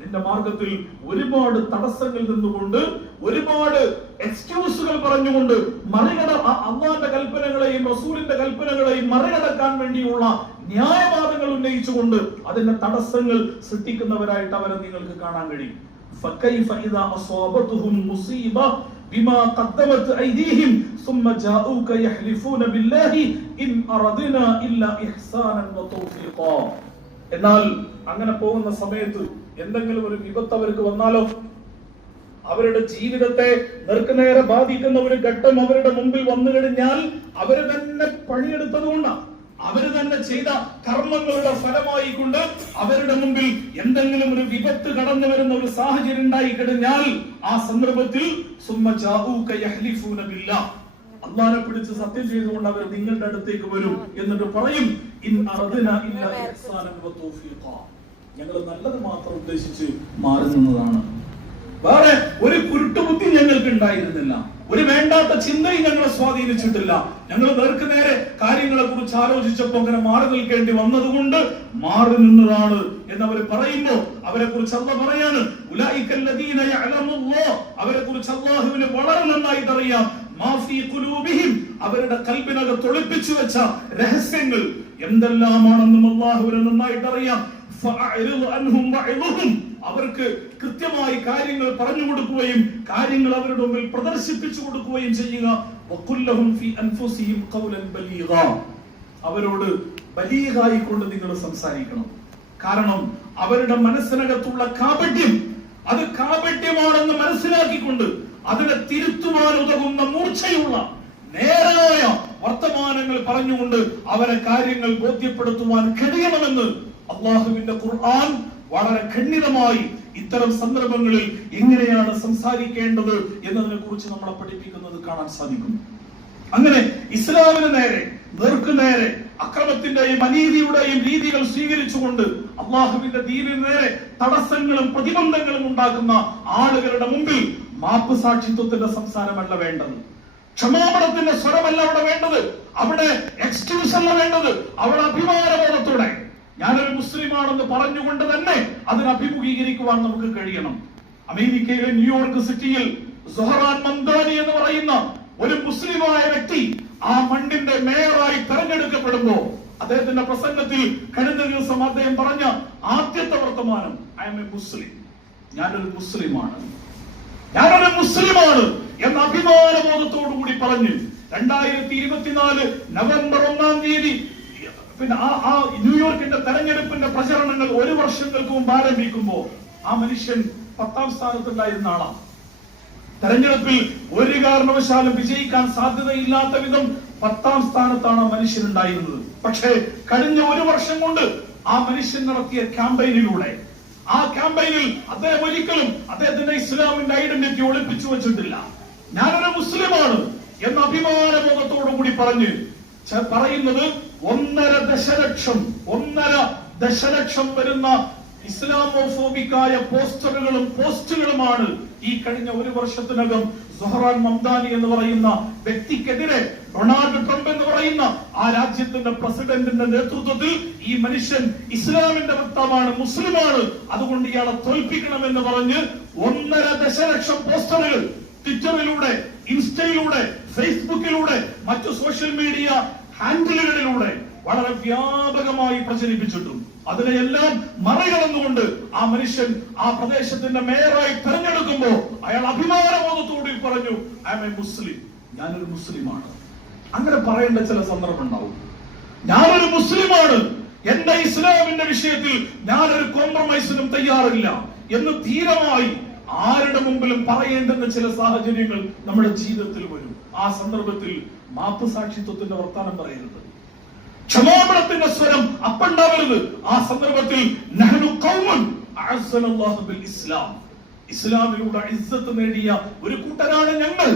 നിന്റെ മാർഗത്തിൽ ഒരുപാട് തടസ്സങ്ങൾ നിന്നുകൊണ്ട് ഒരുപാട് എക്സ്ക്യൂസുകൾ പറഞ്ഞുകൊണ്ട് മറികട അമ്മാന്റെ കൽപ്പനകളെയും റസൂലിന്റെ കൽപ്പനകളെയും മറികടക്കാൻ വേണ്ടിയുള്ള ന്യായവാദങ്ങൾ ഉന്നയിച്ചുകൊണ്ട് അതിന്റെ തടസ്സങ്ങൾ സൃഷ്ടിക്കുന്നവരായിട്ട് അവരെ നിങ്ങൾക്ക് കാണാൻ കഴിയും. فكيف إذا أصابتهم مصيبة بما قدمت أيديهم ثم جاءوك يحلفون بالله إن أردنا إلا إحسانا وتوفيقا എന്നാൽ അങ്ങനെ പോകുന്ന സമയത്ത് എന്തെങ്കിലും ഒരു വിപത്ത് അവർക്ക് വന്നാലോ അവരുടെ ജീവിതത്തെ നേർക്കുനേരെ ബാധിക്കുന്ന ഒരു ഘട്ടം അവരുടെ മുമ്പിൽ വന്നു കഴിഞ്ഞാൽ അവര് തന്നെ പണിയെടുത്തത് കൊണ്ടാണ് അവർ തന്നെ ചെയ്ത കർമ്മങ്ങളുടെ ഫലമായി കൊണ്ട് അവരുടെ മുമ്പിൽ എന്തെങ്കിലും ഒരു വിപത്ത് കടന്നു വരുന്ന ഒരു സാഹചര്യം ഉണ്ടായി കഴിഞ്ഞാൽ ആ സന്ദർഭത്തിൽ അള്ളാനെ പിടിച്ച് സത്യം ചെയ്തുകൊണ്ട് അവർ നിങ്ങളുടെ അടുത്തേക്ക് വരും എന്നിട്ട് പറയും ഇൻ ഞങ്ങൾ നല്ലത് മാത്രം ഉദ്ദേശിച്ച് മാറി നിന്നതാണ്. വേറെ ഒരു കുരുട്ടുബുദ്ധി ഞങ്ങൾക്ക് ഉണ്ടായിരുന്നില്ല ഒരു വേണ്ടാത്ത ചിന്തയും ഞങ്ങളെ സ്വാധീനിച്ചിട്ടില്ല. ഞങ്ങൾ നേർക്ക് നേരെ കാര്യങ്ങളെ കുറിച്ച് ആലോചിച്ചപ്പോൾ അങ്ങനെ മാറി നിൽക്കേണ്ടി വന്നതുകൊണ്ട് മാറി നിന്നതാണ് എന്ന് അവർ പറയുമ്പോ അവരെ കുറിച്ച് അല്ല പറയാണ് അവരെ കുറിച്ച് അള്ളാഹുവിന് വളരെ നന്നായി അറിയാം അവരുടെ കൽബിനകത്ത് ഒളിപ്പിച്ചു വെച്ച രഹസ്യങ്ങൾ എന്തെല്ലാമാണെന്നും അള്ളാഹുവിനെ നന്നായിട്ട് അറിയാം. അവർക്ക് കൃത്യമായി കാര്യങ്ങൾ പറഞ്ഞു കൊടുക്കുകയും കാര്യങ്ങൾ അവരുടെ മുമ്പിൽ പ്രദർശിപ്പിച്ചു കൊടുക്കുകയും ചെയ്യുക. അവരോട് ബലീഹായിക്കൊണ്ട് കൊണ്ട് നിങ്ങൾ സംസാരിക്കണം. കാരണം അവരുടെ മനസ്സിനകത്തുള്ള കാപട്യം അത് കാപട്യമാണെന്ന് മനസ്സിലാക്കിക്കൊണ്ട് അതിനെ തിരുത്തുവാൻ ഉതകുന്ന മൂർച്ചയുള്ള നേരായ വർത്തമാനങ്ങൾ പറഞ്ഞുകൊണ്ട് അവരെ കാര്യങ്ങൾ ബോധ്യപ്പെടുത്തുവാൻ കഴിയണമെന്ന് അള്ളാഹുവിന്റെ ഖുർആൻ വളരെ ഖണ്ഡിതമായി ഇത്തരം സന്ദർഭങ്ങളിൽ എങ്ങനെയാണ് സംസാരിക്കേണ്ടത് എന്നതിനെ കുറിച്ച് നമ്മളെ പഠിപ്പിക്കുന്നത് കാണാൻ സാധിക്കും. അങ്ങനെ ഇസ്ലാമിന് നേരെ നേർക്കു നേരെ അക്രമത്തിന്റെയും അനീതിയുടെയും രീതികൾ സ്വീകരിച്ചുകൊണ്ട് അള്ളാഹുവിന്റെ ദീനിന് നേരെ തടസ്സങ്ങളും പ്രതിബന്ധങ്ങളും ഉണ്ടാക്കുന്ന ആളുകളുടെ മുമ്പിൽ മാപ്പ് സാക്ഷിത്വത്തിന്റെ സംസാരമല്ല വേണ്ടത്. ക്ഷമാപണത്തിന്റെ സ്വരമല്ല അവിടെ വേണ്ടത്. അവിടെ എക്സ്ക്യൂസ് അല്ല വേണ്ടത്. അവിടെ അഭിമാനബോധത്തോടെ. ഞാനൊരു മുസ്ലിമാണെന്ന് പറഞ്ഞുകൊണ്ട് തന്നെ അതിനെ അഭിമുഖീകരിക്കുവാൻ നമുക്ക് കഴിയണം. അമേരിക്കയിലെ ന്യൂയോർക്ക് സിറ്റിയിൽ സുഹറാൻ മന്ദാനി എന്ന് പറയുന്ന ഒരു മുസ്ലിമായ വ്യക്തി ആ മണ്ണിന്റെ മേയറായി തെരഞ്ഞെടുക്കപ്പെടുമ്പോ അദ്ദേഹത്തിന്റെ പ്രസംഗത്തിൽ കഴിഞ്ഞ ദിവസം അദ്ദേഹം പറഞ്ഞ ആദ്യത്തെ വർത്തമാനം ഐ എം എ മുസ്ലിം ഞാനൊരു മുസ്ലിമാണ്. ഞാനൊരു മുസ്ലിമാണ് എന്ന അഭിമാനബോധത്തോടു കൂടി പറഞ്ഞു രണ്ടായിരത്തി ഇരുപത്തിനാല് നവംബർ ഒന്നാം തീയതി പിന്നെ ആ ആ ന്യൂയോർക്കിന്റെ തെരഞ്ഞെടുപ്പിന്റെ പ്രചരണങ്ങൾ ഒരു വർഷങ്ങൾക്ക് മുമ്പ് ആരംഭിക്കുമ്പോ ആ മനുഷ്യൻ പത്താം സ്ഥാനത്തുണ്ടായിരുന്ന ആളാണ്. തെരഞ്ഞെടുപ്പിൽ ഒരു കാരണവശാലും വിജയിക്കാൻ സാധ്യതയില്ലാത്ത വിധം പത്താം സ്ഥാനത്താണ് ആ മനുഷ്യൻ ഉണ്ടായിരുന്നത്. പക്ഷേ കഴിഞ്ഞ ഒരു വർഷം കൊണ്ട് ആ മനുഷ്യൻ നടത്തിയ ക്യാമ്പയിനിലൂടെ ആ ക്യാമ്പയിനിൽ അദ്ദേഹം ഒരിക്കലും അദ്ദേഹത്തിന്റെ ഇസ്ലാമിന്റെ ഐഡന്റിറ്റി ഒളിപ്പിച്ചു വെച്ചിട്ടില്ല. ഞാനൊരു മുസ്ലിമാണ് എന്ന അഭിമാനബോധത്തോടു കൂടി പറഞ്ഞ് പറയുന്നത് ഒന്നര ദശലക്ഷം ഒന്നര ദശലക്ഷം വരുന്ന ഇസ്ലാമോഫോബിക്കായ പോസ്റ്ററുകളും പോസ്റ്റുകളുമാണ് ഈ കഴിഞ്ഞ ഒരു വർഷത്തിനകം സുഹറാൻ മംദാനി എന്ന് പറയുന്ന വ്യക്തിക്കെതിരെ ഡൊണാൾഡ് ട്രംപ് എന്ന് പറയുന്ന ആ രാജ്യത്തിന്റെ പ്രസിഡന്റിന്റെ നേതൃത്വത്തിൽ ഈ മനുഷ്യൻ ഇസ്ലാമിന്റെ വക്താവാണ് മുസ്ലിമാണ്. അതുകൊണ്ട് ഇയാളെ തോൽപ്പിക്കണമെന്ന് പറഞ്ഞ് ഒന്നര ദശലക്ഷം പോസ്റ്ററുകൾ ട്വിറ്ററിലൂടെ ഇൻസ്റ്റയിലൂടെ ഫേസ്ബുക്കിലൂടെ മറ്റു സോഷ്യൽ മീഡിയ ഹാൻഡിലുകളിലൂടെ വളരെ വ്യാപകമായി പ്രചരിപ്പിച്ചിട്ടും അതിനെയെല്ലാം മറികടന്നുകൊണ്ട് ആ മനുഷ്യൻ ആ പ്രദേശത്തിന്റെ മേയറായി തെരഞ്ഞെടുക്കുമ്പോ അയാൾ അഭിമാനബോധത്തോടെ പറഞ്ഞു ഐ എം എ മുസ്ലിം ഞാനൊരു മുസ്ലിമാണ്. അങ്ങനെ പറയേണ്ട ചില സന്ദർഭം ഉണ്ടാവും. ഞാനൊരു മുസ്ലിമാണ്. എന്റെ ഇസ്ലാമിന്റെ വിഷയത്തിൽ ഞാനൊരു കോംപ്രമൈസിനും തയ്യാറില്ല. എന്ന് ധീരമായി ആരുടെ മുമ്പിലും പറയേണ്ടുന്ന ചില സാഹചര്യങ്ങൾ നമ്മുടെ ജീവിതത്തിൽ വരും. ആ സന്ദർഭത്തിൽ മാപ്പ് സാക്ഷിത്വത്തിന്റെ വർത്താനം പറയരുത് ക്ഷമാപണത്തിന്റെ സ്വരം അപ്പുണ്ടാവരുത്. ആ സന്ദർഭത്തിൽ ഇസ്ലാം. ഇസ്ലാമിലൂടെ ഇസ്സത്ത് നേടിയ ഒരു കൂട്ടരാണ് ഞങ്ങൾ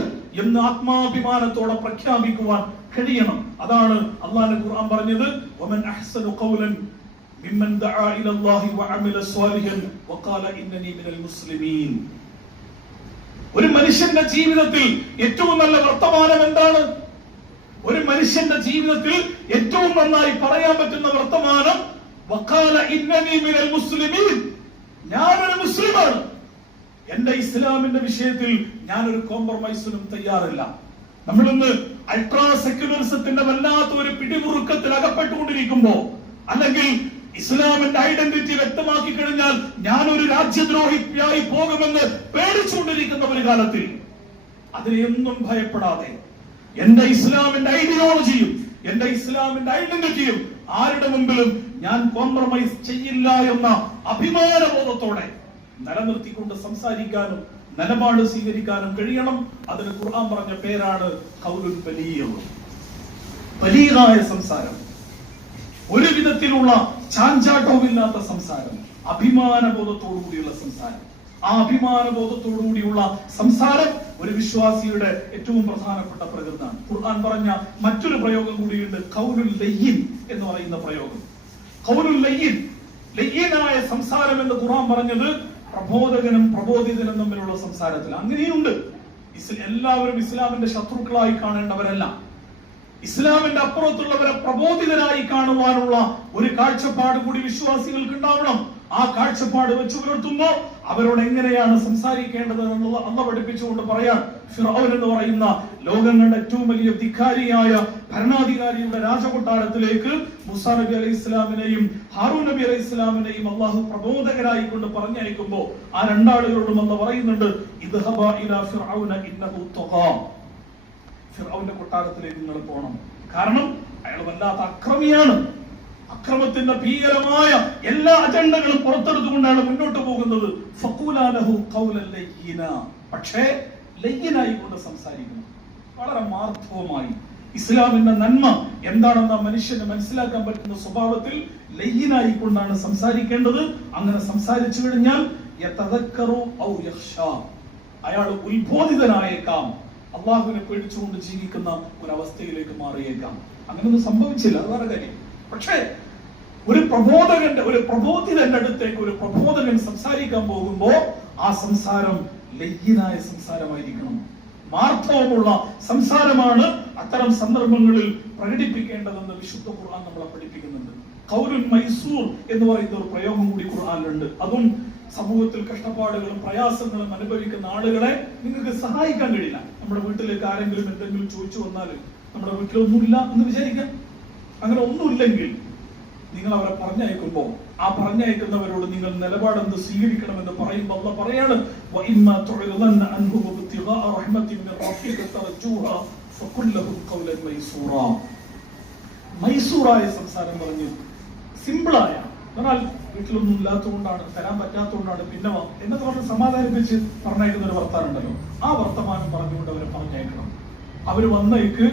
എന്ന് ആത്മാഭിമാനത്തോടെ പ്രഖ്യാപിക്കുവാൻ കഴിയണം. അതാണ് അള്ളാഹു ഖുർആൻ പറഞ്ഞത് വമൻ അഹ്സനു ഖൗലൻ മിമ്മൻ ദഅ ഇല അല്ലാഹി വഅമില സ്വാലിഹൻ വഖാല ഇന്നനി മിനൽ മുസ്ലിമീൻ. ഒരു മനുഷ്യന്റെ ജീവിതത്തിൽ ഏറ്റവും നല്ല വർത്തമാനം എന്താണ്? ഒരു മനുഷ്യന്റെ ജീവിതത്തിൽ ഏറ്റവും നന്നായി പറയാൻ പറ്റുന്ന വർത്തമാനം മിനൽ മുസ്ലിമീൻ. ഞാനൊരു മുസ്ലിമാണ്. എന്റെ ഇസ്ലാമിന്റെ വിഷയത്തിൽ ഞാനൊരു കോംപ്രമൈസിനും തയ്യാറില്ല. നമ്മളിന്ന് അൾട്രാ സെക്യുലറിസത്തിന്റെ വല്ലാത്ത ഒരു പിടിമുറുക്കത്തിൽ അകപ്പെട്ടുകൊണ്ടിരിക്കുമ്പോ അല്ലെങ്കിൽ ഇസ്ലാമിന്റെ ഐഡന്റിറ്റി വ്യക്തമാക്കി കഴിഞ്ഞാൽ ഞാനൊരു രാജ്യദ്രോഹിയായി പോകുമെന്ന് പേടിച്ചുകൊണ്ടിരിക്കുന്ന ഒരു കാലത്തിൽ അതിനെയൊന്നും ഭയപ്പെടാതെ എന്റെ ഇസ്ലാമിന്റെ ഐഡിയോളജിയും എന്റെ ഇസ്ലാമിന്റെ ഐഡന്റിറ്റിയും ആരുടെ മുമ്പിലും ഞാൻ കോംപ്രമൈസ് ചെയ്യില്ല എന്ന അഭിമാനബോധത്തോടെ നിലനിർത്തിക്കൊണ്ട് സംസാരിക്കാനും നിലപാട് സ്വീകരിക്കാനും കഴിയണം. അതിന് ഖുർആൻ പറഞ്ഞ പേരാണ് കൗലുൽ ബലീഗായ സംസാരം. ഒരു വിധത്തിലുള്ള ചാഞ്ചാട്ടവുമില്ലാത്ത സംസാരം. അഭിമാനബോധത്തോടു കൂടിയുള്ള സംസാരം. ആ കൂടിയുള്ള സംസാരം ഒരു വിശ്വാസിയുടെ ഏറ്റവും പ്രധാനപ്പെട്ട പ്രകൃതാണ് ഖുർആൻ പറഞ്ഞ മറ്റൊരു പ്രയോഗം കൂടിയുണ്ട് കൗലുൽ ലയ്യിൻ എന്ന് പറയുന്ന പ്രയോഗം. കൗലുൽ ലയ്യിൻ ലയ്യനായ സംസാരം എന്ന് ഖുർആൻ പറഞ്ഞത് പ്രബോധകനും പ്രബോധിതനും തമ്മിലുള്ള സംസാരത്തിൽ അങ്ങനെയുണ്ട്. എല്ലാവരും ഇസ്ലാമിന്റെ ശത്രുക്കളായി കാണേണ്ടവരല്ല. ഇസ്ലാമിന്റെ അപ്പുറത്തുള്ളവരെ പ്രബോധിതരായി കാണുവാനുള്ള ഒരു കാഴ്ചപ്പാട് കൂടി വിശ്വാസികൾക്ക് ഉണ്ടാവണം ആ കാഴ്ചപ്പാട് വെച്ചു പുലർത്തുമ്പോ അവരോട് എങ്ങനെയാണ് സംസാരിക്കേണ്ടത് എന്നുള്ള അന്ന് പഠിപ്പിച്ചുകൊണ്ട് പറയാൻ ഫിറോൻ എന്ന് പറയുന്ന ലോകങ്ങളുടെ ഏറ്റവും വലിയ ധിക്കാരിയായ ഭരണാധികാരിയുടെ രാജകൊട്ടാരത്തിലേക്ക് മുസാ നബി അലൈഹി ഇസ്ലാമിനെയും ഹാറൂ നബി അലൈഹി ഇസ്ലാമിനെയും അള്ളാഹു പ്രബോധകരായി കൊണ്ട് പറഞ്ഞയക്കുമ്പോ ആ രണ്ടാളുകളോടും അന്ന് പറയുന്നുണ്ട് ഫിറൌന്റെ കൊട്ടാരത്തിലേക്ക് നിങ്ങൾ പോകണം. കാരണം അയാൾ വല്ലാത്ത അക്രമിയാണ്. അക്രമത്തിന്റെ ഭീകരമായ എല്ലാ അജണ്ടകളും പുറത്തെടുത്തുകൊണ്ടാണ് മുന്നോട്ട് പോകുന്നത്. പക്ഷേ ലയ്യനായി കൊണ്ട് സംസാരിക്കുന്നു. വളരെ മാർദ്ദവമായി ഇസ്ലാമിന്റെ നന്മ എന്താണെന്ന് മനുഷ്യന് മനസ്സിലാക്കാൻ പറ്റുന്ന സ്വഭാവത്തിൽ ലയ്യനായി കൊണ്ടാണ് സംസാരിക്കേണ്ടത്. അങ്ങനെ സംസാരിച്ചു കഴിഞ്ഞാൽ. അയാൾ ഉത്ബോധിതനായേക്കാം. അള്ളാഹുവിനെ പേടിച്ചുകൊണ്ട് ജീവിക്കുന്ന ഒരവസ്ഥയിലേക്ക് മാറിയേക്കാം. അങ്ങനെയൊന്നും സംഭവിച്ചില്ല. അത് വേറെ കാര്യം. പക്ഷേ ഒരു പ്രബോധകന്റെ ഒരു പ്രബോധിതന്റെ അടുത്തേക്ക് ഒരു പ്രബോധകൻ സംസാരിക്കാൻ പോകുമ്പോൾ ആ സംസാരം ലയ്യനായ സംസാരമായിരിക്കണം. മാർത്തവമുള്ള സംസാരമാണ് അത്തരം സന്ദർഭങ്ങളിൽ പ്രകടിപ്പിക്കേണ്ടതെന്ന് വിശുദ്ധ ഖുർആൻ നമ്മളെ പഠിപ്പിക്കുന്നുണ്ട്. കൗരുൻ മൈസൂർ എന്ന് പറയുന്ന ഒരു പ്രയോഗം കൂടി ഖുർആനിലുണ്ട്. അതും സമൂഹത്തിൽ കഷ്ടപ്പാടുകളും പ്രയാസങ്ങളും അനുഭവിക്കുന്ന ആളുകളെ നിങ്ങൾക്ക് സഹായിക്കാൻ കഴിയില്ല. നമ്മുടെ വീട്ടിലേക്ക് ആരെങ്കിലും എന്തെങ്കിലും ചോദിച്ചു വന്നാൽ നമ്മുടെ വീട്ടിലൊന്നുമില്ല എന്ന് വിചാരിക്കാം. അങ്ങനെ ഒന്നുമില്ലെങ്കിൽ നിങ്ങൾ അവരെ പറഞ്ഞയക്കുമ്പോൾ ആ പറഞ്ഞയക്കുന്നവരോട് നിങ്ങൾ നിലപാടെന്ന് സ്വീകരിക്കണമെന്ന് പറയുമ്പോൾ അല്ല പറയാണ് മൈസൂറായ സംസാരം പറഞ്ഞു സിമ്പിളായ എന്നാൽ വീട്ടിലൊന്നും ഇല്ലാത്തതുകൊണ്ടാണ് തരാൻ പറ്റാത്തതുകൊണ്ടാണ് പിന്നെ എന്നെ പറഞ്ഞ് സമാധാനിപ്പിച്ച് പറഞ്ഞയക്കുന്ന ഒരു വർത്താനുണ്ടല്ലോ ആ വർത്തമാനം പറഞ്ഞുകൊണ്ട് അവരെ പറഞ്ഞയക്കണം. അവർ വന്നേക്ക്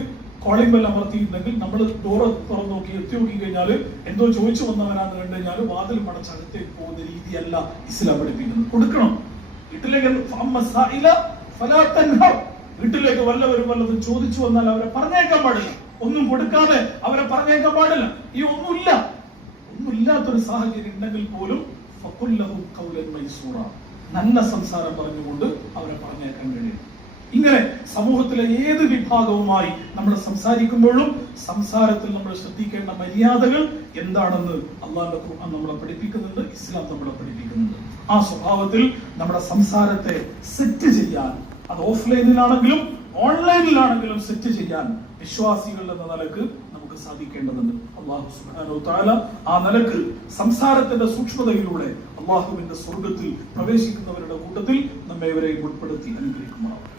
കോളിംഗ് ബെൽ അമർത്തിയിട്ടുണ്ടെങ്കിൽ നമ്മൾ ഡോറ് തുറന്നു നോക്കി എത്തി നോക്കി കഴിഞ്ഞാൽ എന്തോ ചോദിച്ചു വന്നവരാന്ന് കണ്ടു കഴിഞ്ഞാൽ വാതിൽ മടച്ച് അകത്തേക്ക് പോകുന്ന രീതിയല്ല ഇസ്ലാം പഠിപ്പിക്കുന്നത്. കൊടുക്കണം. വീട്ടിലേക്ക്. വീട്ടിലേക്ക് വല്ലവരും വല്ലതും ചോദിച്ചു വന്നാൽ അവരെ പറഞ്ഞേക്കാൻ പാടില്ല. ഒന്നും കൊടുക്കാതെ അവരെ പറഞ്ഞേക്കാൻ പാടില്ല. ഈ ഒന്നുമില്ല. ഒന്നുമില്ലാത്തൊരു സാഹചര്യം ഉണ്ടെങ്കിൽ പോലും. നല്ല സംസാരം പറഞ്ഞുകൊണ്ട് അവരെ പറഞ്ഞേക്കാൻ കഴിയും ഇങ്ങനെ സമൂഹത്തിലെ ഏത് വിഭാഗവുമായി നമ്മൾ സംസാരിക്കുമ്പോഴും സംസാരത്തിൽ നമ്മൾ ശ്രദ്ധിക്കേണ്ട മര്യാദകൾ എന്താണെന്ന് അള്ളാന്റെ ഖുർആൻ നമ്മളെ പഠിപ്പിക്കുന്നുണ്ട് ഇസ്ലാം നമ്മളെ പഠിപ്പിക്കുന്നുണ്ട്. ആ സ്വഭാവത്തിൽ നമ്മുടെ സംസാരത്തെ സെറ്റ് ചെയ്യാൻ അത് ഓഫ്ലൈനിലാണെങ്കിലും ഓൺലൈനിലാണെങ്കിലും സെറ്റ് ചെയ്യാൻ വിശ്വാസികൾ എന്ന നിലയ്ക്ക് നമുക്ക് സാധിക്കേണ്ടതുണ്ട്. അള്ളാഹു തആല ആ നിലയ്ക്ക് സംസാരത്തിന്റെ സൂക്ഷ്മതയിലൂടെ അള്ളാഹുവിന്റെ സ്വർഗത്തിൽ പ്രവേശിക്കുന്നവരുടെ കൂട്ടത്തിൽ നമ്മെ ഇവരെ ഉൾപ്പെടുത്തി അനുഗ്രഹിക്കുമാറാവട്ടെ.